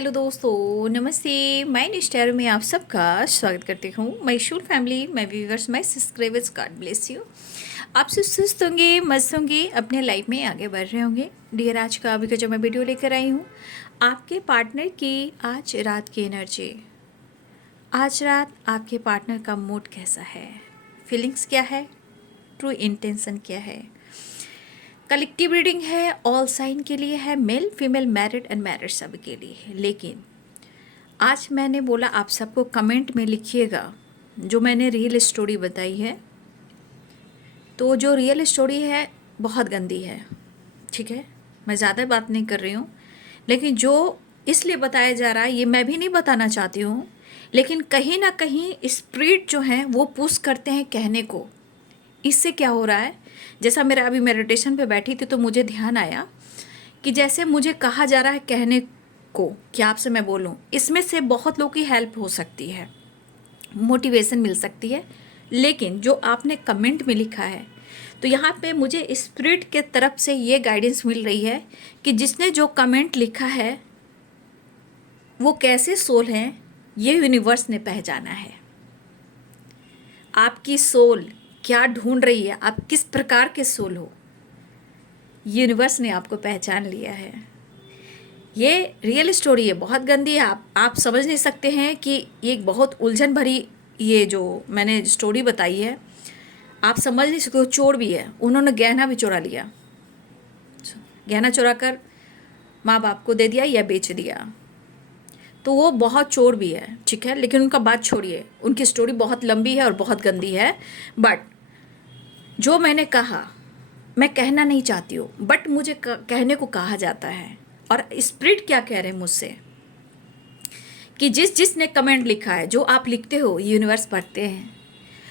Hello दोस्तों, नमस्ते। मैं निष्ठा में आप सबका स्वागत करती हूँ। My Shool family, my viewers, my subscribers, God bless you. आप सब सुस्त होंगे, मस्त होंगे, अपने लाइफ में आगे बढ़ रहे होंगे। डियर, आज का अभी का जो मैं वीडियो लेकर आई हूँ, आपके पार्टनर की आज रात की एनर्जी। आज रात आपके पार्टनर का मूड कैसा है, फीलिंग्स क्या है, ट्रू इंटेंशन क्या है। कलेक्टिव रीडिंग है, ऑल साइन के लिए है, मेल फीमेल मैरिड अनमैरिड सब के लिए है। लेकिन आज मैंने बोला आप सबको कमेंट में लिखिएगा जो मैंने रियल स्टोरी बताई है। तो जो रियल स्टोरी है बहुत गंदी है, ठीक है। मैं ज़्यादा बात नहीं कर रही हूँ, लेकिन जो इसलिए बताया जा रहा है ये मैं भी नहीं बताना चाहती हूँ, लेकिन कहीं ना कहीं स्पिरिट जो है वो पुश करते हैं कहने को। इससे क्या हो रहा है, जैसा मेरा अभी मेडिटेशन पे बैठी थी तो मुझे ध्यान आया कि जैसे मुझे कहा जा रहा है कहने को कि आपसे मैं बोलूं, इसमें से बहुत लोगों की हेल्प हो सकती है, मोटिवेशन मिल सकती है। लेकिन जो आपने कमेंट में लिखा है, तो यहाँ पे मुझे स्पिरिट के तरफ से ये गाइडेंस मिल रही है कि जिसने जो कमेंट लिखा है वो कैसे सोल हैं, ये यूनिवर्स ने पहचाना है। आपकी सोल क्या ढूंढ रही है, आप किस प्रकार के सोल हो, यूनिवर्स ने आपको पहचान लिया है। ये रियल स्टोरी है, बहुत गंदी है। आप समझ नहीं सकते हैं कि ये एक बहुत उलझन भरी, ये जो मैंने स्टोरी बताई है आप समझ नहीं सकते। चोर भी है, उन्होंने गहना भी चुरा लिया, गहना चुरा कर माँ बाप को दे दिया या बेच दिया, तो वो बहुत चोर भी है, ठीक है। लेकिन उनका बात छोड़िए, उनकी स्टोरी बहुत लंबी है और बहुत गंदी है। बट जो मैंने कहा मैं कहना नहीं चाहती हूँ, बट मुझे कहने को कहा जाता है। और स्पिरिट क्या कह रहे हैं मुझसे कि जिसने कमेंट लिखा है, जो आप लिखते हो यूनिवर्स पढ़ते हैं,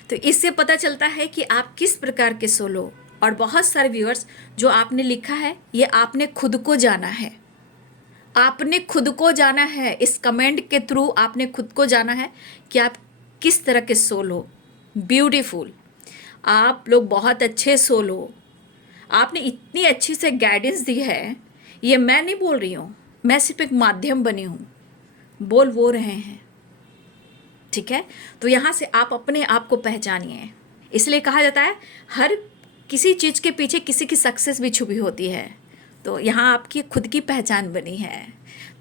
तो इससे पता चलता है कि आप किस प्रकार के सोल हो। और बहुत सारे व्यूअर्स, जो आपने लिखा है ये आपने खुद को जाना है, आपने खुद को जाना है। इस कमेंट के थ्रू आपने खुद को जाना है कि आप किस तरह के सोल हो। ब्यूटीफुल, आप लोग बहुत अच्छे सोल हो। आपने इतनी अच्छी से गाइडेंस दी है, ये मैं नहीं बोल रही हूँ, मैं सिर्फ एक माध्यम बनी हूँ, बोल वो रहे हैं, ठीक है। तो यहाँ से आप अपने आप को पहचानिए। इसलिए कहा जाता है हर किसी चीज़ के पीछे किसी की सक्सेस भी छुपी होती है। तो यहाँ आपकी खुद की पहचान बनी है।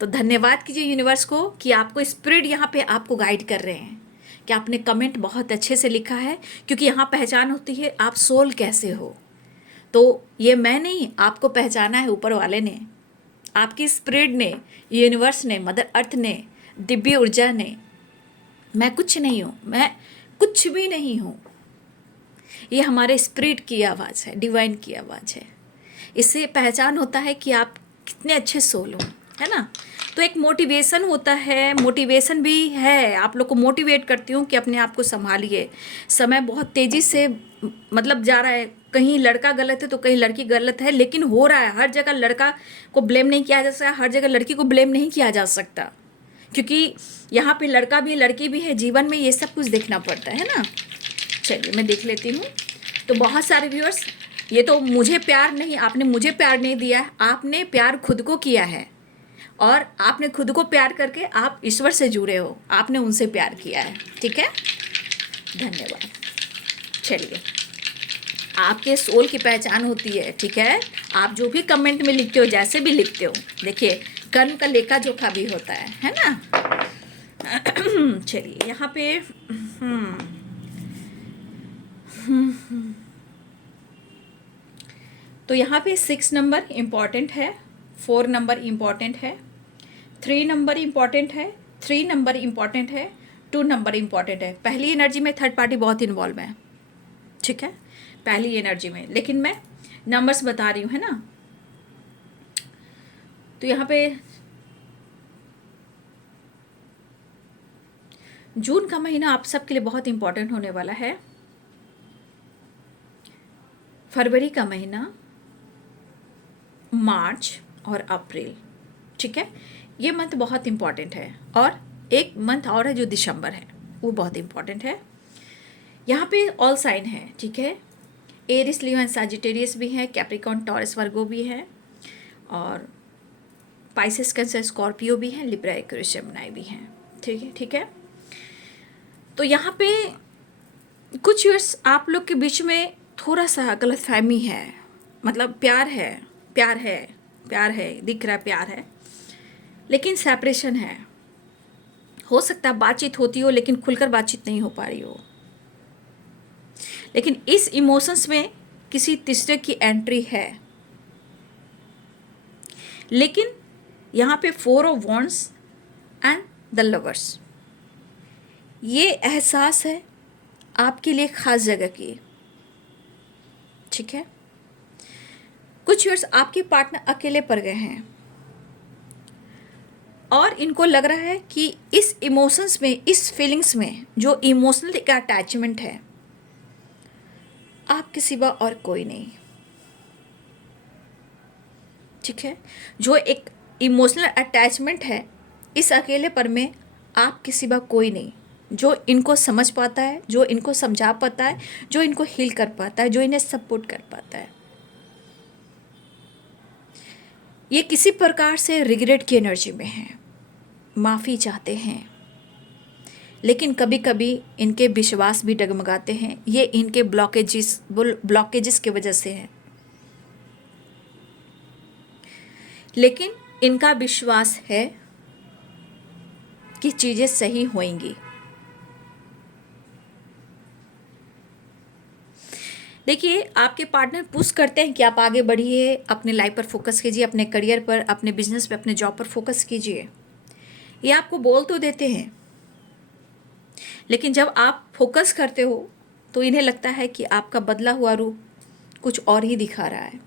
तो धन्यवाद कीजिए यूनिवर्स को कि आपको स्पिरिट यहाँ पे आपको गाइड कर रहे हैं कि आपने कमेंट बहुत अच्छे से लिखा है, क्योंकि यहाँ पहचान होती है आप सोल कैसे हो। तो ये मैं नहीं, आपको पहचाना है ऊपर वाले ने, आपकी स्पिरिट ने, यूनिवर्स ने, मदर अर्थ ने, दिव्य ऊर्जा ने। मैं कुछ नहीं हूँ, मैं कुछ भी नहीं हूँ। ये हमारे स्पिरिट की आवाज़ है, डिवाइन की आवाज़ है। इससे पहचान होता है कि आप कितने अच्छे सोल हो, है ना। तो एक मोटिवेशन होता है, मोटिवेशन भी है, आप लोग को मोटिवेट करती हूँ कि अपने आप को संभालिए। समय बहुत तेज़ी से मतलब जा रहा है, कहीं लड़का गलत है तो कहीं लड़की गलत है, लेकिन हो रहा है। हर जगह लड़का को ब्लेम नहीं किया जा सकता, हर जगह लड़की को ब्लेम नहीं किया जा सकता, क्योंकि यहाँ पे लड़का भी लड़की भी है, जीवन में ये सब कुछ देखना पड़ता है ना। चलिए मैं देख लेती हूँ। तो बहुत सारे व्यूअर्स, ये तो मुझे प्यार नहीं, आपने मुझे प्यार नहीं दिया है, आपने प्यार खुद को किया है। और आपने खुद को प्यार करके आप ईश्वर से जुड़े हो, आपने उनसे प्यार किया है, ठीक है। धन्यवाद। चलिए, आपके सोल की पहचान होती है, ठीक है। आप जो भी कमेंट में लिखते हो, जैसे भी लिखते हो, देखिए कर्म का लेखा जोखा भी होता है ना। चलिए यहाँ पे तो यहाँ पे 6 नंबर इम्पॉर्टेंट है, 4 नंबर इम्पॉर्टेंट है, 3 नंबर इम्पॉर्टेंट है, 3 नंबर इम्पॉर्टेंट है, 2 नंबर इम्पॉर्टेंट है। पहली एनर्जी में थर्ड पार्टी बहुत इन्वॉल्व है, ठीक है, पहली एनर्जी में। लेकिन मैं नंबर्स बता रही हूँ, है ना। तो यहाँ पे जून का महीना आप सबके लिए बहुत इम्पॉर्टेंट होने वाला है। फरवरी का महीना, मार्च और अप्रैल, ठीक है, ये मंथ बहुत इम्पॉर्टेंट है। और एक मंथ और है जो दिसंबर है, वो बहुत इम्पॉर्टेंट है। यहाँ पे ऑल साइन है, ठीक है। एरिस, लियो एंड सजिटेरियस भी है, कैप्रिकॉर्न, टॉरस, वर्गो भी है, और स्पाइसेस कैंसर स्कॉर्पियो भी हैं, लिब्रा एक्वेरियस जेमिनी भी हैं। ठीक है। तो यहाँ पे कुछ ईयर्स आप लोग के बीच में थोड़ा सा गलतफहमी है, मतलब प्यार है, प्यार है, प्यार है, दिख रहा है प्यार है, लेकिन सेपरेशन है। हो सकता है बातचीत होती हो लेकिन खुलकर बातचीत नहीं हो पा रही हो। लेकिन इस इमोशंस में किसी तीसरे की एंट्री है। लेकिन यहाँ पे 4 of wands and the lovers, ये एहसास है आपके लिए खास जगह की। ठीक है। कुछ ईयर्स आपके पार्टनर अकेले पड़ गए हैं और इनको लग रहा है कि इस इमोशंस में, इस फीलिंग्स में जो इमोशनल एक अटैचमेंट है, आपके सिवा और कोई नहीं। ठीक है। जो एक इमोशनल अटैचमेंट है, इस अकेलेपन में आपके सिवा कोई नहीं जो इनको समझ पाता है, जो इनको समझा पाता है, जो इनको हील कर पाता है, जो इन्हें सपोर्ट कर पाता है। ये किसी प्रकार से रिग्रेट की एनर्जी में हैं, माफ़ी चाहते हैं, लेकिन कभी कभी इनके विश्वास भी डगमगाते हैं। ये इनके ब्लॉकेजेस की वजह से है, लेकिन इनका विश्वास है कि चीज़ें सही होंगी। देखिए, आपके पार्टनर पुश करते हैं कि आप आगे बढ़िए, अपने लाइफ पर फोकस कीजिए, अपने करियर पर, अपने बिजनेस पर, अपने जॉब पर फोकस कीजिए। ये आपको बोल तो देते हैं, लेकिन जब आप फोकस करते हो तो इन्हें लगता है कि आपका बदला हुआ रूप कुछ और ही दिखा रहा है।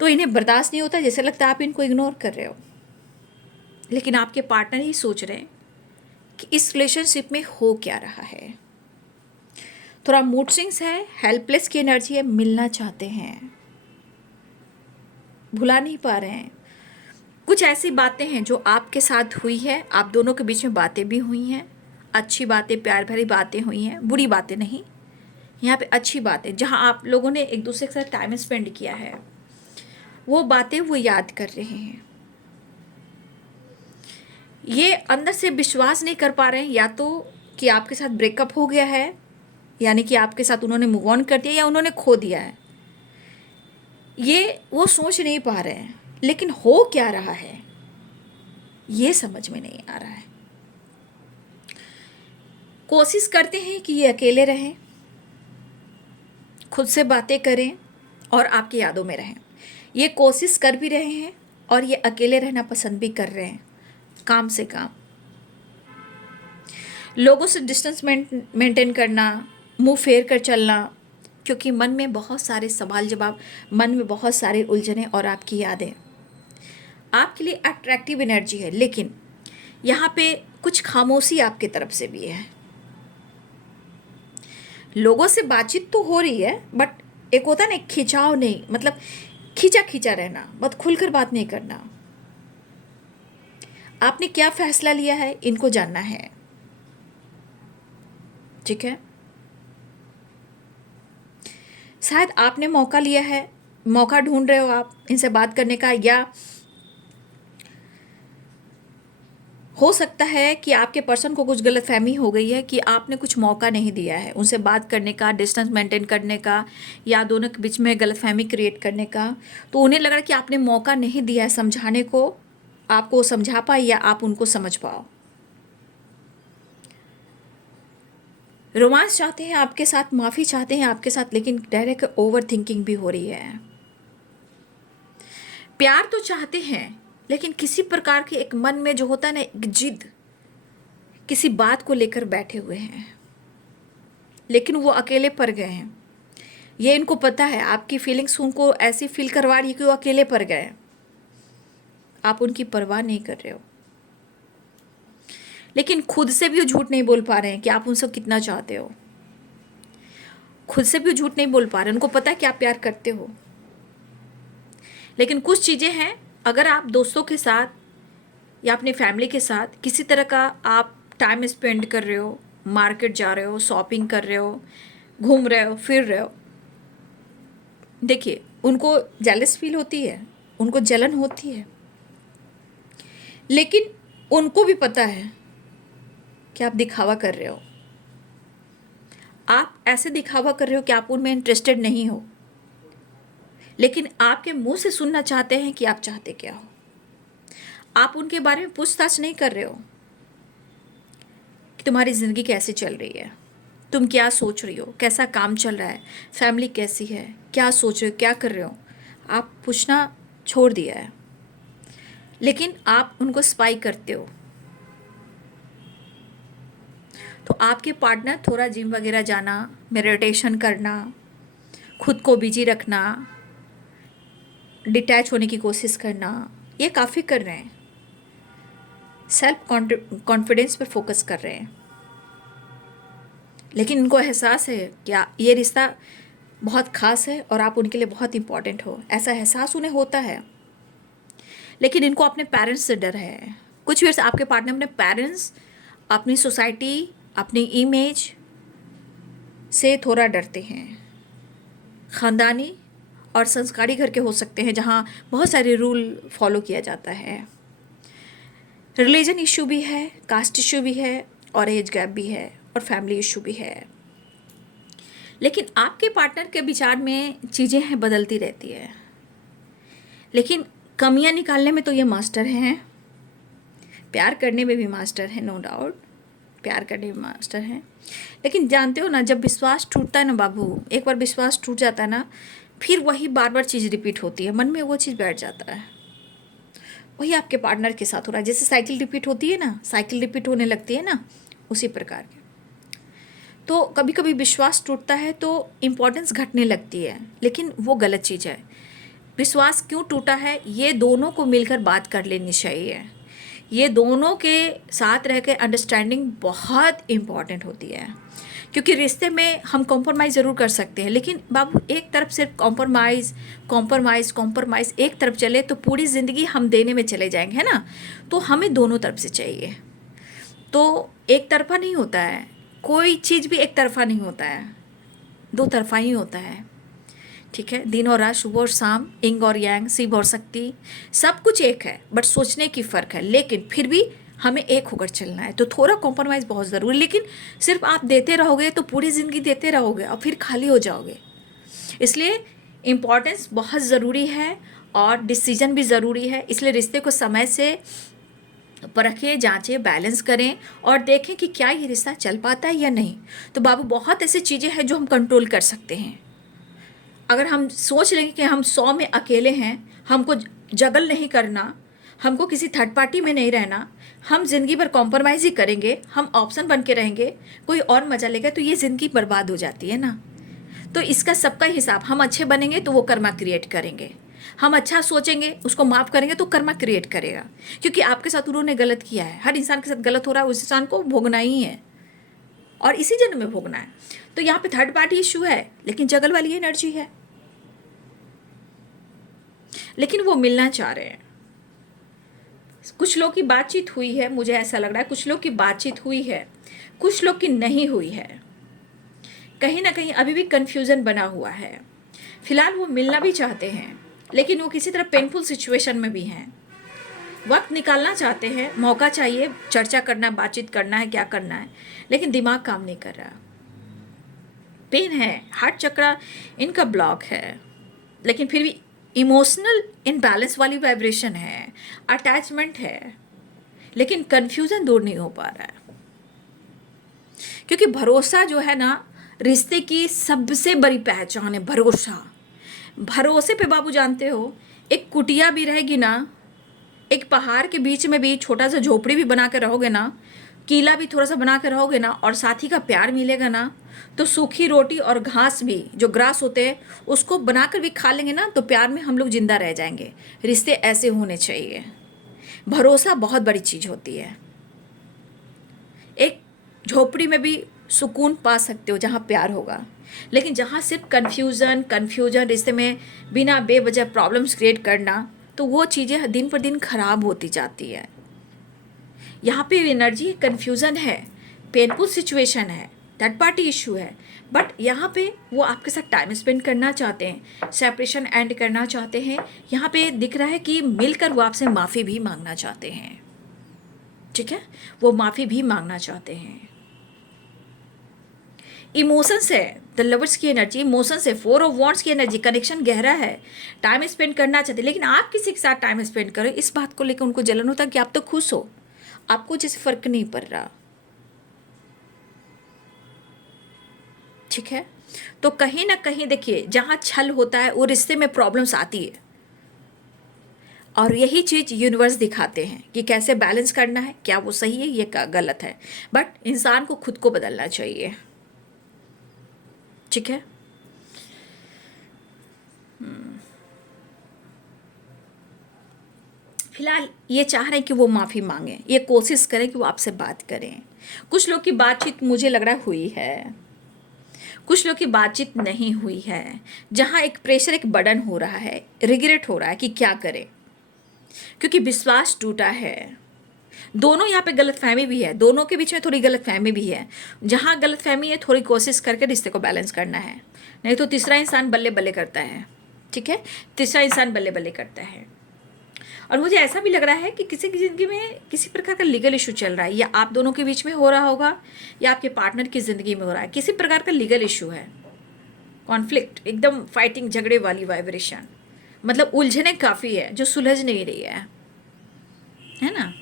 तो इन्हें बर्दाश्त नहीं होता, जैसे लगता है आप इनको इग्नोर कर रहे हो। लेकिन आपके पार्टनर ही सोच रहे हैं कि इस रिलेशनशिप में हो क्या रहा है। थोड़ा मूड स्विंग्स है, हेल्पलेस की एनर्जी है, मिलना चाहते हैं, भुला नहीं पा रहे हैं। कुछ ऐसी बातें हैं जो आपके साथ हुई है, आप दोनों के बीच में बातें भी हुई हैं, अच्छी बातें, प्यार भरी बातें हुई हैं, बुरी बातें नहीं, यहाँ पे अच्छी बातें, जहाँ आप लोगों ने एक दूसरे के साथ टाइम स्पेंड किया है, वो बातें वो याद कर रहे हैं। ये अंदर से विश्वास नहीं कर पा रहे हैं, या तो कि आपके साथ ब्रेकअप हो गया है, यानी कि आपके साथ उन्होंने मूव ऑन कर दिया, या उन्होंने खो दिया है। ये वो सोच नहीं पा रहे हैं, लेकिन हो क्या रहा है ये समझ में नहीं आ रहा है। कोशिश करते हैं कि ये अकेले रहें, खुद से बातें करें और आपकी यादों में रहें। ये कोशिश कर भी रहे हैं और ये अकेले रहना पसंद भी कर रहे हैं, काम से काम, लोगों से डिस्टेंस मेंटेन करना, मुंह फेर कर चलना, क्योंकि मन में बहुत सारे सवाल जवाब, मन में बहुत सारे उलझने और आपकी यादें। आपके लिए अट्रैक्टिव एनर्जी है, लेकिन यहाँ पे कुछ खामोशी आपकी तरफ से भी है। लोगों से बातचीत तो हो रही है, बट एक होता है ना, खिंचाव नहीं, मतलब खींचा खींचा रहना, मत खुलकर बात नहीं करना। आपने क्या फैसला लिया है इनको जानना है। ठीक है। शायद आपने मौका लिया है, मौका ढूंढ रहे हो आप इनसे बात करने का, या हो सकता है कि आपके पर्सन को कुछ गलतफहमी हो गई है कि आपने कुछ मौका नहीं दिया है उनसे बात करने का, डिस्टेंस मेंटेन करने का, या दोनों के बीच में गलतफहमी क्रिएट करने का। तो उन्हें लग रहा है कि आपने मौका नहीं दिया है समझाने को, आपको समझा पाए या आप उनको समझ पाओ। रोमांस चाहते हैं आपके साथ, माफ़ी चाहते हैं आपके साथ, लेकिन डायरेक्ट ओवर थिंकिंग भी हो रही है। प्यार तो चाहते हैं, लेकिन किसी प्रकार के एक मन में जो होता है ना, एक जिद, किसी बात को लेकर बैठे हुए हैं, लेकिन वो अकेले पड़ गए हैं। ये इनको पता है, आपकी फीलिंग्स उनको ऐसी फील करवा रही है कि वो अकेले पड़ गए, आप उनकी परवाह नहीं कर रहे हो। लेकिन खुद से भी वो झूठ नहीं बोल पा रहे हैं कि आप उनसे कितना चाहते हो। खुद से भी झूठ नहीं बोल पा रहे, उनको पता है कि आप प्यार करते हो। लेकिन कुछ चीज़ें हैं, अगर आप दोस्तों के साथ या अपनी फैमिली के साथ किसी तरह का आप टाइम स्पेंड कर रहे हो, मार्केट जा रहे हो, शॉपिंग कर रहे हो, घूम रहे हो, फिर रहे हो, देखिए उनको जेलस फील होती है, उनको जलन होती है, लेकिन उनको भी पता है कि आप दिखावा कर रहे हो, आप ऐसे दिखावा कर रहे हो कि आप उनमें इंटरेस्टेड नहीं हो, लेकिन आपके मुंह से सुनना चाहते हैं कि आप चाहते क्या हो। आप उनके बारे में पूछताछ नहीं कर रहे हो कि तुम्हारी ज़िंदगी कैसे चल रही है, तुम क्या सोच रही हो, कैसा काम चल रहा है, फैमिली कैसी है, क्या सोच रहे हो, क्या कर रहे हो। आप पूछना छोड़ दिया है, लेकिन आप उनको स्पाई करते हो। तो आपके पार्टनर थोड़ा जिम वगैरह जाना, मेडिटेशन करना, खुद को बिजी रखना, डिटैच होने की कोशिश करना, ये काफ़ी कर रहे हैं। सेल्फ कॉन्फिडेंस पर फोकस कर रहे हैं, लेकिन इनको एहसास है कि ये रिश्ता बहुत ख़ास है और आप उनके लिए बहुत इम्पॉर्टेंट हो। ऐसा एहसास उन्हें होता है, लेकिन इनको अपने पेरेंट्स से डर है। कुछ भी आपके पार्टनर अपने पेरेंट्स, अपनी सोसाइटी, अपनी इमेज से थोड़ा डरते हैं। ख़ानदानी और संस्कारी घर के हो सकते हैं जहाँ बहुत सारे रूल फॉलो किया जाता है। रिलीजन इशू भी है, कास्ट इशू भी है, और एज गैप भी है, और फैमिली इशू भी है। लेकिन आपके पार्टनर के विचार में चीज़ें हैं, बदलती रहती है, लेकिन कमियां निकालने में तो ये मास्टर हैं। प्यार करने में भी मास्टर है, नो डाउट, प्यार करने में मास्टर हैं। लेकिन जानते हो ना, जब विश्वास टूटता है ना बाबू, एक बार विश्वास टूट जाता है ना, फिर वही बार बार चीज़ रिपीट होती है, मन में वो चीज़ बैठ जाता है। वही आपके पार्टनर के साथ हो रहा है। जैसे साइकिल रिपीट होती है ना, साइकिल रिपीट होने लगती है ना, उसी प्रकार के। तो कभी कभी विश्वास टूटता है तो इम्पोर्टेंस घटने लगती है, लेकिन वो गलत चीज़ है। विश्वास क्यों टूटा है, ये दोनों को मिलकर बात कर लेनी चाहिए। ये दोनों के साथ रह के अंडरस्टैंडिंग बहुत इम्पॉर्टेंट होती है, क्योंकि रिश्ते में हम कॉम्प्रोमाइज़ ज़रूर कर सकते हैं, लेकिन बाबू एक तरफ सिर्फ कॉम्प्रोमाइज़ कॉम्प्रोमाइज़ कॉम्प्रोमाइज़ एक तरफ चले तो पूरी ज़िंदगी हम देने में चले जाएंगे, है ना। तो हमें दोनों तरफ से चाहिए। तो एक तरफा नहीं होता है, कोई चीज़ भी एक तरफा नहीं होता है, दो तरफा ही होता है। ठीक है, दिन और रात, सुबह और शाम, इंग और यांग, शिव और शक्ति, सब कुछ एक है, बट सोचने की फ़र्क है। लेकिन फिर भी हमें एक होकर चलना है, तो थोड़ा कॉम्प्रोमाइज़ बहुत ज़रूरी। लेकिन सिर्फ आप देते रहोगे तो पूरी ज़िंदगी देते रहोगे और फिर खाली हो जाओगे। इसलिए इम्पॉर्टेंस बहुत ज़रूरी है और डिसीजन भी ज़रूरी है। इसलिए रिश्ते को समय से परखें, जांचें, बैलेंस करें और देखें कि क्या ये रिश्ता चल पाता है या नहीं। तो बाबू बहुत ऐसी चीज़ें हैं जो हम कंट्रोल कर सकते हैं। अगर हम सोच लेंगे कि हम 100 में अकेले हैं, हमको जगल नहीं करना, हमको किसी थर्ड पार्टी में नहीं रहना, हम ज़िंदगी भर कॉम्प्रोमाइज़ ही करेंगे, हम ऑप्शन बन के रहेंगे, कोई और मज़ा लेगा, तो ये ज़िंदगी बर्बाद हो जाती है ना। तो इसका सबका हिसाब, हम अच्छे बनेंगे तो वो कर्मा क्रिएट करेंगे, हम अच्छा सोचेंगे, उसको माफ़ करेंगे तो कर्मा क्रिएट करेगा। क्योंकि आपके साथ उन्होंने गलत किया है, हर इंसान के साथ गलत हो रहा है, उस इंसान को भोगना ही है और इसी जन्म में भोगना है। तो यहाँ पे थर्ड पार्टी इशू है, लेकिन जगल वाली एनर्जी है, लेकिन वो मिलना चाह रहे हैं। कुछ लोग की बातचीत हुई है, मुझे ऐसा लग रहा है कुछ लोग की बातचीत हुई है, कुछ लोग की नहीं हुई है। कहीं ना कहीं अभी भी कन्फ्यूज़न बना हुआ है। फिलहाल वो मिलना भी चाहते हैं, लेकिन वो किसी तरह पेनफुल सिचुएशन में भी हैं, वक्त निकालना चाहते हैं, मौका चाहिए, चर्चा करना, बातचीत करना है, क्या करना है, लेकिन दिमाग काम नहीं कर रहा। पेन है, हार्ट चक्र इनका ब्लॉक है, लेकिन फिर भी इमोशनल इनबैलेंस वाली वाइब्रेशन है, अटैचमेंट है, लेकिन कन्फ्यूज़न दूर नहीं हो पा रहा है। क्योंकि भरोसा जो है ना, रिश्ते की सबसे बड़ी पहचान है, भरोसा। भरोसे पे बाबू जानते हो, एक कुटिया भी रहेगी ना, एक पहाड़ के बीच में भी छोटा सा झोपड़ी भी बना के रहोगे ना, किला भी थोड़ा सा बना के रहोगे ना, और साथी का प्यार मिलेगा ना, तो सूखी रोटी और घास भी, जो ग्रास होते हैं, उसको बनाकर भी खा लेंगे ना, तो प्यार में हम लोग जिंदा रह जाएंगे। रिश्ते ऐसे होने चाहिए। भरोसा बहुत बड़ी चीज़ होती है। एक झोपड़ी में भी सुकून पा सकते हो जहाँ प्यार होगा, लेकिन जहाँ सिर्फ कन्फ्यूजन रिश्ते में बिना बेवजह प्रॉब्लम्स क्रिएट करना, तो वो चीज़ें दिन पर दिन खराब होती जाती है। यहाँ पे एनर्जी कन्फ्यूज़न है, पेनफुल सिचुएशन है, थर्ड पार्टी इशू है, बट यहाँ पे वो आपके साथ टाइम स्पेंड करना चाहते हैं, सेपरेशन एंड करना चाहते हैं। यहाँ पे दिख रहा है कि मिलकर वो आपसे माफ़ी भी मांगना चाहते हैं। ठीक है, वो माफ़ी भी मांगना चाहते हैं। इमोशंस है, द लवर्स की एनर्जी इमोशंस है, 4 ऑफ वॉन्ड्स की एनर्जी, कनेक्शन गहरा है, टाइम स्पेंड करना चाहते हैं, लेकिन आप किसी के साथ टाइम स्पेंड करो इस बात को लेकर उनको जलन होता है कि आप तो खुश हो, आपको जैसे फर्क नहीं पड़ रहा। ठीक है, तो कहीं ना कहीं देखिए जहाँ छल होता है वो रिश्ते में प्रॉब्लम्स आती है, और यही चीज़ यूनिवर्स दिखाते हैं कि कैसे बैलेंस करना है, क्या वो सही है ये क्या गलत है, बट इंसान को खुद को बदलना चाहिए। ठीक है, फिलहाल ये चाह रहे हैं कि वो माफ़ी मांगें, ये कोशिश करें कि वो आपसे बात करें। कुछ लोग की बातचीत मुझे लग रहा हुई है, कुछ लोग की बातचीत नहीं हुई है, जहाँ एक प्रेशर एक बर्डन हो रहा है, रिग्रेट हो रहा है कि क्या करें, क्योंकि विश्वास टूटा है। दोनों यहाँ पे गलतफहमी भी है, दोनों के बीच में थोड़ी गलतफहमी भी है, जहाँ गलतफहमी है थोड़ी कोशिश करके रिश्ते को बैलेंस करना है, नहीं तो तीसरा इंसान बल्ले बल्ले करता है। ठीक है, तीसरा इंसान बल्ले बल्ले करता है। और मुझे ऐसा भी लग रहा है कि किसी की ज़िंदगी में किसी प्रकार का लीगल इशू चल रहा है, या आप दोनों के बीच में हो रहा होगा या आपके पार्टनर की ज़िंदगी में हो रहा है, किसी प्रकार का लीगल इशू है, कॉन्फ्लिक्ट, एकदम फाइटिंग झगड़े वाली वाइब्रेशन, मतलब उलझने काफ़ी है जो सुलझ नहीं रही है ना।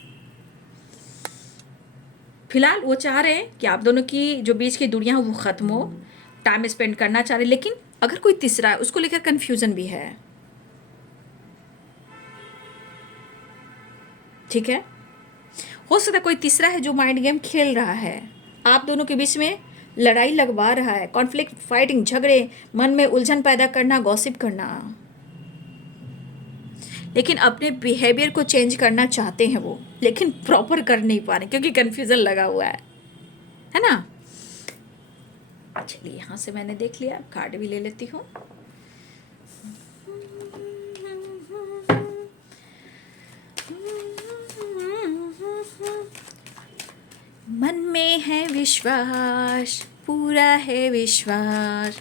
फिलहाल वो चाह रहे हैं कि आप दोनों की जो बीच की दूरियां हो वो ख़त्म हो, टाइम स्पेंड करना चाह रहे हैं, लेकिन अगर कोई तीसरा है उसको लेकर कन्फ्यूज़न भी है। ठीक है, हो सकता है कोई तीसरा है जो माइंड गेम खेल रहा है, आप दोनों के बीच में लड़ाई लगवा रहा है, कॉन्फ्लिक्ट, फाइटिंग, झगड़े, मन में उलझन पैदा करना, गॉसिप करना, लेकिन अपने बिहेवियर को चेंज करना चाहते हैं वो, लेकिन प्रॉपर कर नहीं पा रहे क्योंकि कन्फ्यूज़न लगा हुआ है ना। चलिए यहाँ से मैंने देख लिया, कार्ड भी ले लेती हूँ। मन में है विश्वास, पूरा है विश्वास,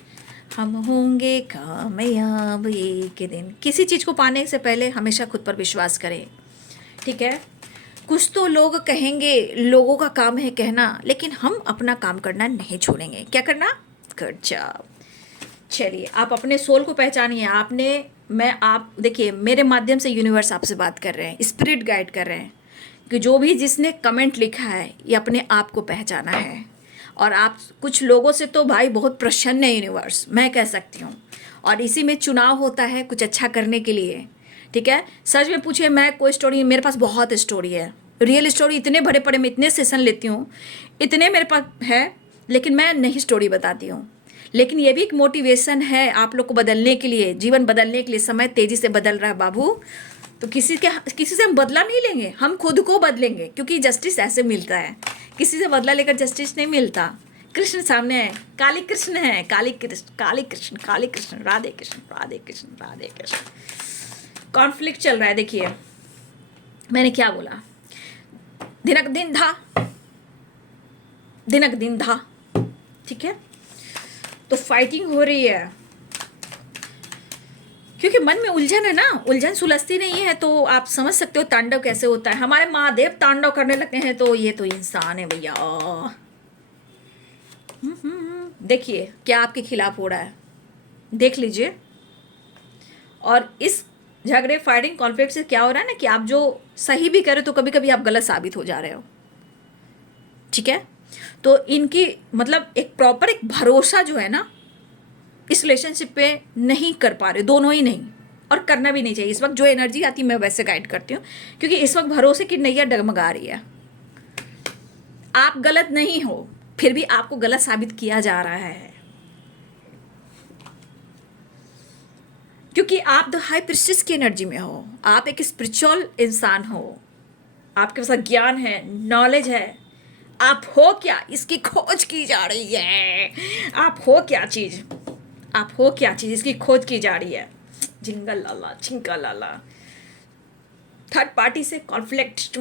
हम होंगे कामयाब एक दिन। किसी चीज़ को पाने से पहले हमेशा खुद पर विश्वास करें। ठीक है, कुछ तो लोग कहेंगे, लोगों का काम है कहना, लेकिन हम अपना काम करना नहीं छोड़ेंगे। क्या करना? Good job. चलिए, आप अपने सोल को पहचानिए। आप देखिए, मेरे माध्यम से यूनिवर्स आपसे बात कर रहे हैं, स्पिरिट गाइड कर रहे हैं कि जो भी जिसने कमेंट लिखा है ये अपने आप को पहचाना है। और आप कुछ लोगों से तो भाई बहुत प्रसन्न है यूनिवर्स, मैं कह सकती हूँ, और इसी में चुनाव होता है कुछ अच्छा करने के लिए। ठीक है, सच में पूछिए, मैं कोई स्टोरी, मेरे पास बहुत स्टोरी है, रियल स्टोरी इतने बड़े बड़े, मैं इतने सेशन लेती हूँ, इतने मेरे पास है, लेकिन मैं नहीं स्टोरी बताती हूँ। लेकिन ये भी एक मोटिवेशन है आप लोग को बदलने के लिए, जीवन बदलने के लिए। समय तेज़ी से बदल रहा है बाबू, तो किसी से हम बदला नहीं लेंगे, हम खुद को बदलेंगे, क्योंकि जस्टिस ऐसे मिलता है, किसी से बदला लेकर जस्टिस नहीं मिलता। कृष्ण सामने है, काली कृष्ण है, काली कृष्ण, काली कृष्ण, काली कृष्ण, राधे कृष्ण, राधे कृष्ण, राधे कृष्ण। कॉन्फ्लिक्ट चल रहा है, देखिए मैंने क्या बोला, दिनक दिन था, दिनक दिन था। ठीक है, तो फाइटिंग हो रही है क्योंकि मन में उलझन है ना, उलझन सुलझती नहीं है, तो आप समझ सकते हो तांडव कैसे होता है। हमारे महादेव तांडव करने लगते हैं, तो ये तो इंसान है भैया। देखिए क्या आपके खिलाफ हो रहा है, देख लीजिए। और इस झगड़े, फाइटिंग, कॉन्फ्लिक्ट से क्या हो रहा है ना कि आप जो सही भी करें तो कभी कभी आप गलत साबित हो जा रहे हो। ठीक है, तो इनकी मतलब एक प्रॉपर एक भरोसा जो है ना इस रिलेशनशिप पे नहीं कर पा रहे, दोनों ही नहीं, और करना भी नहीं चाहिए। इस वक्त जो एनर्जी आती है मैं वैसे गाइड करती हूँ, क्योंकि इस वक्त भरोसे की नैया डगमगा रही है। आप गलत नहीं हो, फिर भी आपको गलत साबित किया जा रहा है, क्योंकि आप द हाई प्रिस्टेस की एनर्जी में हो, आप एक स्पिरिचुअल इंसान हो, आपके पास ज्ञान है, नॉलेज है। आप हो क्या, इसकी खोज की जा रही है। आप हो क्या चीज़, आप हो क्या चीज़, इसकी खोज की जा रही है। झिंगा लाला, झिंगा लाला। थर्ड पार्टी से कॉन्फ्लिक्ट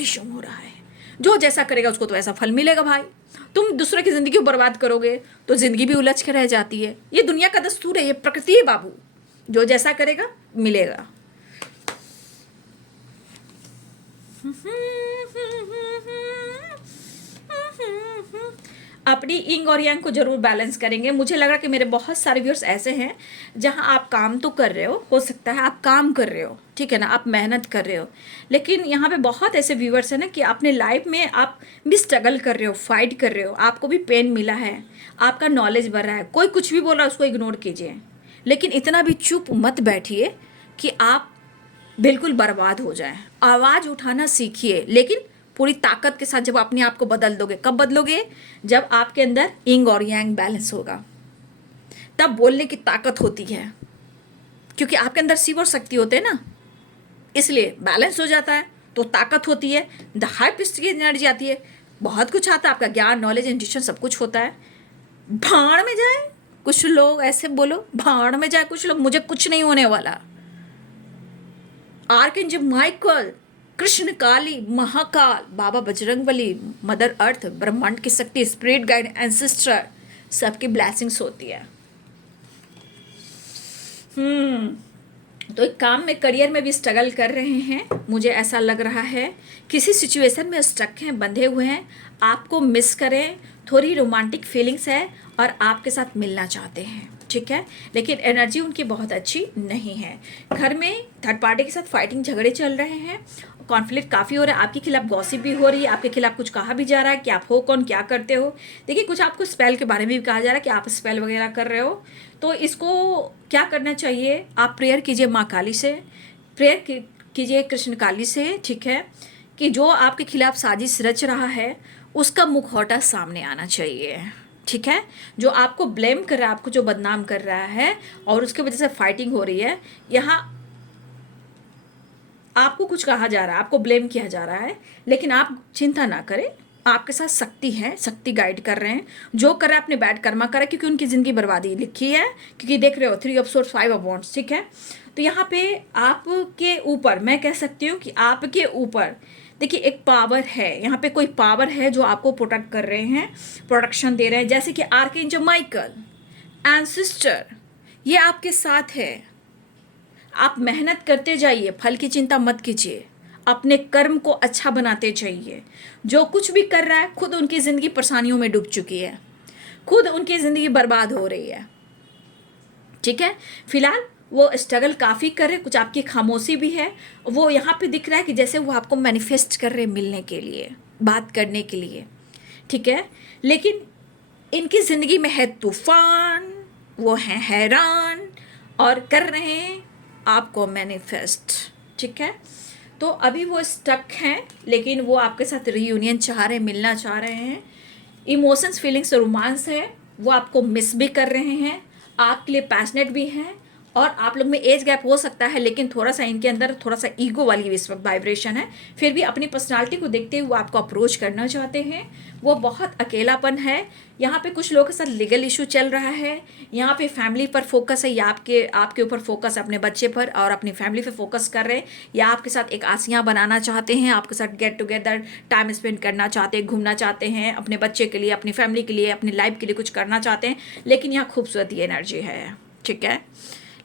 टिशुम हो रहा है। जो जैसा करेगा उसको तो ऐसा फल मिलेगा भाई। तुम दूसरे की ज़िंदगी को बर्बाद करोगे तो ज़िंदगी भी उलझ के रह जाती है। ये दुनिया का दस्तूर है, ये प्रकृति है बाबू, जो जैसा करेगा मिलेगा। अपनी इंग और यांग को जरूर बैलेंस करेंगे। मुझे लग रहा है कि मेरे बहुत सारे व्यूअर्स ऐसे हैं जहां आप काम तो कर रहे हो सकता है आप काम कर रहे हो, ठीक है ना, आप मेहनत कर रहे हो, लेकिन यहाँ पे बहुत ऐसे व्यूअर्स हैं ना कि अपने लाइफ में आप भी स्ट्रगल कर रहे हो, फाइट कर रहे हो, आपको भी पेन मिला है, आपका नॉलेज बढ़ रहा है, कोई कुछ भी बोल रहा है उसको इग्नोर कीजिए, लेकिन इतना भी चुप मत बैठिए कि आप बिल्कुल बर्बाद हो जाए। आवाज़ उठाना सीखिए, लेकिन पूरी ताकत के साथ। जब अपने आप को बदल दोगे, कब बदलोगे? जब आपके अंदर इंग और यांग बैलेंस होगा, तब बोलने की ताकत होती है, क्योंकि आपके अंदर शिव और शक्ति होते हैं ना, इसलिए बैलेंस हो जाता है तो ताकत होती है, द हाई पिस्ट की एनर्जी आती है, बहुत कुछ आता है, आपका ज्ञान, नॉलेज, इंट्यूशन सब कुछ होता है। भाड़ में जाए कुछ लोग, ऐसे बोलो, भाड़ में जाए कुछ लोग, मुझे कुछ नहीं होने वाला। आर्कएंजल माइकल, कृष्ण, काली, महाकाल, बाबा बजरंगबली, मदर अर्थ, ब्रह्मांड की शक्ति, स्पिरिट गाइड, एंसेस्टर, सबकी ब्लेसिंग्स होती है। तो एक काम में, करियर में भी स्ट्रगल कर रहे हैं, मुझे ऐसा लग रहा है किसी सिचुएशन में स्टक हैं, बंधे हुए हैं, आपको मिस करें, थोड़ी रोमांटिक फीलिंग्स है और आपके साथ मिलना चाहते हैं, ठीक है, लेकिन एनर्जी उनकी बहुत अच्छी नहीं है। घर में थर्ड पार्टी के साथ फाइटिंग, झगड़े चल रहे हैं, कॉन्फ्लिक्ट काफ़ी हो रहा है, आपके खिलाफ गॉसिप भी हो रही है, आपके खिलाफ कुछ कहा भी जा रहा है कि आप हो कौन, क्या करते हो। देखिए, कुछ आपको स्पेल के बारे में भी कहा जा रहा है कि आप स्पेल वगैरह कर रहे हो, तो इसको क्या करना चाहिए, आप प्रेयर कीजिए माँ काली से, प्रेयर कीजिए कृष्ण काली से, ठीक है, कि जो आपके खिलाफ साजिश रच रहा है उसका मुखौटा सामने आना चाहिए, ठीक है, जो आपको ब्लेम कर रहा है, आपको जो बदनाम कर रहा है और उसकी वजह से फाइटिंग हो रही है, यहाँ आपको कुछ कहा जा रहा है, आपको ब्लेम किया जा रहा है, लेकिन आप चिंता ना करें, आपके साथ शक्ति है, शक्ति गाइड कर रहे हैं, जो कर रहा है अपने बैड कर्मा करे, क्योंकि उनकी ज़िंदगी बर्बादी लिखी है, क्योंकि देख रहे हो 3 ऑफ सोर्ड्स 5 ऑफ वॉन्ड्स, ठीक है। तो यहाँ पे आपके ऊपर, मैं कह सकती हूँ कि आपके ऊपर देखिए एक पावर है, यहाँ पे कोई पावर है जो आपको प्रोटेक्ट कर रहे हैं, प्रोटेक्शन दे रहे हैं, जैसे कि आर्कएंजल माइकल, एंसेस्टर, ये आपके साथ है। आप मेहनत करते जाइए, फल की चिंता मत कीजिए, अपने कर्म को अच्छा बनाते जाइए। जो कुछ भी कर रहा है, खुद उनकी ज़िंदगी परेशानियों में डूब चुकी है, खुद उनकी ज़िंदगी बर्बाद हो रही है, ठीक है। फिलहाल वो स्ट्रगल काफ़ी कर रहे, कुछ आपकी खामोशी भी है, वो यहाँ पे दिख रहा है कि जैसे वो आपको मैनिफेस्ट कर रहे मिलने के लिए, बात करने के लिए, ठीक है, लेकिन इनकी ज़िंदगी में है तूफान, वो हैं हैरान और कर रहे हैं आपको मैनिफेस्ट, ठीक है। तो अभी वो स्टक हैं, लेकिन वो आपके साथ रियूनियन चाह रहे हैं, मिलना चाह रहे हैं, इमोशंस, फीलिंग्स, रोमांस है, वो आपको मिस भी कर रहे हैं, आपके लिए पैशनेट भी हैं, और आप लोग में एज गैप हो सकता है, लेकिन थोड़ा सा इनके अंदर थोड़ा सा ईगो वाली इस वक्त वाइब्रेशन है, फिर भी अपनी पर्सनालिटी को देखते हुए आपको अप्रोच करना चाहते हैं। वो बहुत अकेलापन है, यहाँ पे कुछ लोगों के साथ लीगल इशू चल रहा है, यहाँ पे फैमिली पर फोकस है, या आपके ऊपर फोकस, अपने बच्चे पर और अपनी फैमिली पे फोकस कर रहे हैं, या आपके साथ एक आसियाँ बनाना चाहते हैं, आपके साथ गेट टुगेदर टाइम स्पेंड करना चाहते हैं, घूमना चाहते हैं, अपने बच्चे के लिए, अपनी फैमिली के लिए, अपनी लाइफ के लिए कुछ करना चाहते हैं, लेकिन यहाँ खूबसूरत एनर्जी है, ठीक है,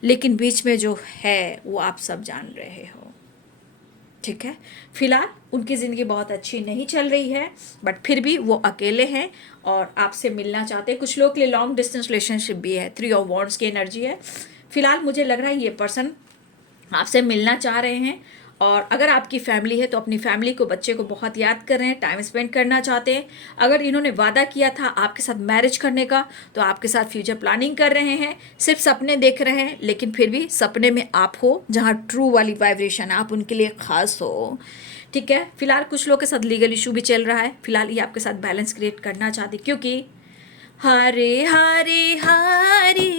लेकिन बीच में जो है वो आप सब जान रहे हो, ठीक है। फिलहाल उनकी ज़िंदगी बहुत अच्छी नहीं चल रही है, बट फिर भी वो अकेले हैं और आपसे मिलना चाहते हैं। कुछ लोग के लिए लॉन्ग डिस्टेंस रिलेशनशिप भी है, 3 ऑफ वॉन्ड्स की एनर्जी है। फिलहाल मुझे लग रहा है ये पर्सन आपसे मिलना चाह रहे हैं, और अगर आपकी फैमिली है तो अपनी फैमिली को, बच्चे को बहुत याद कर रहे हैं, टाइम स्पेंड करना चाहते हैं। अगर इन्होंने वादा किया था आपके साथ मैरिज करने का, तो आपके साथ फ्यूचर प्लानिंग कर रहे हैं, सिर्फ सपने देख रहे हैं, लेकिन फिर भी सपने में आप हो, जहाँ ट्रू वाली वाइब्रेशन आप उनके लिए खास हो, ठीक है। फिलहाल कुछ लोग के साथ लीगल इशू भी चल रहा है, फिलहाल ये आपके साथ बैलेंस क्रिएट करना चाहते, क्योंकि हरे हरे हरे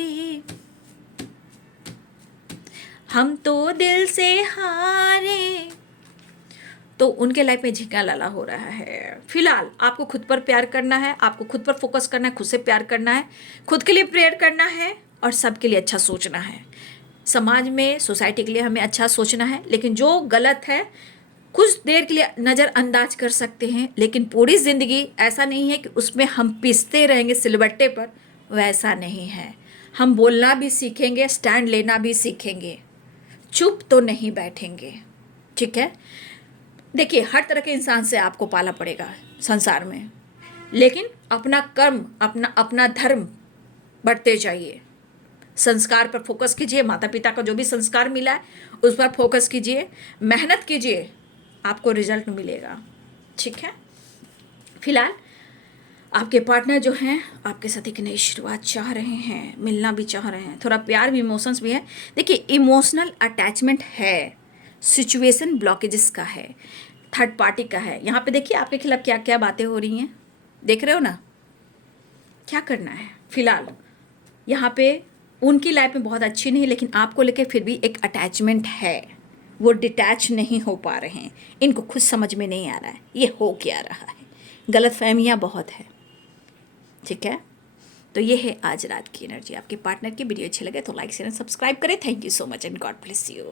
हम तो दिल से हारे, तो उनके लाइफ में झिका लाला हो रहा है। फिलहाल आपको खुद पर प्यार करना है, आपको खुद पर फोकस करना है, खुद से प्यार करना है, खुद के लिए प्रेयर करना है और सबके लिए अच्छा सोचना है। समाज में, सोसाइटी के लिए हमें अच्छा सोचना है, लेकिन जो गलत है कुछ देर के लिए नज़रअंदाज कर सकते हैं, लेकिन पूरी ज़िंदगी ऐसा नहीं है कि उसमें हम पिसते रहेंगे सिलबट्टे पर, वैसा नहीं है। हम बोलना भी सीखेंगे, स्टैंड लेना भी सीखेंगे, चुप तो नहीं बैठेंगे, ठीक है। देखिए, हर तरह के इंसान से आपको पाला पड़ेगा संसार में, लेकिन अपना कर्म, अपना अपना धर्म बढ़ते जाइए। संस्कार पर फोकस कीजिए, माता पिता का जो भी संस्कार मिला है उस पर फोकस कीजिए, मेहनत कीजिए, आपको रिजल्ट मिलेगा। ठीक है। फिलहाल आपके पार्टनर जो हैं आपके साथ एक नई शुरुआत चाह रहे हैं, मिलना भी चाह रहे हैं, थोड़ा प्यार भी, इमोशंस भी है। देखिए, इमोशनल अटैचमेंट है, सिचुएशन ब्लॉकेजेस का है, थर्ड पार्टी का है। यहाँ पे देखिए आपके खिलाफ क्या क्या बातें हो रही हैं, देख रहे हो ना। क्या करना है फिलहाल, यहाँ पे उनकी लाइफ में बहुत अच्छी नहीं, लेकिन आपको लेके फिर भी एक अटैचमेंट है, वो डिटैच नहीं हो पा रहे हैं, इनको खुद समझ में नहीं आ रहा है ये हो क्या रहा है, गलत फहमियाँ बहुत है। ठीक है, तो ये है आज रात की एनर्जी आपके पार्टनर की। वीडियो अच्छी लगे तो लाइक शेयर सब्सक्राइब करें। Thank you so much and God bless you.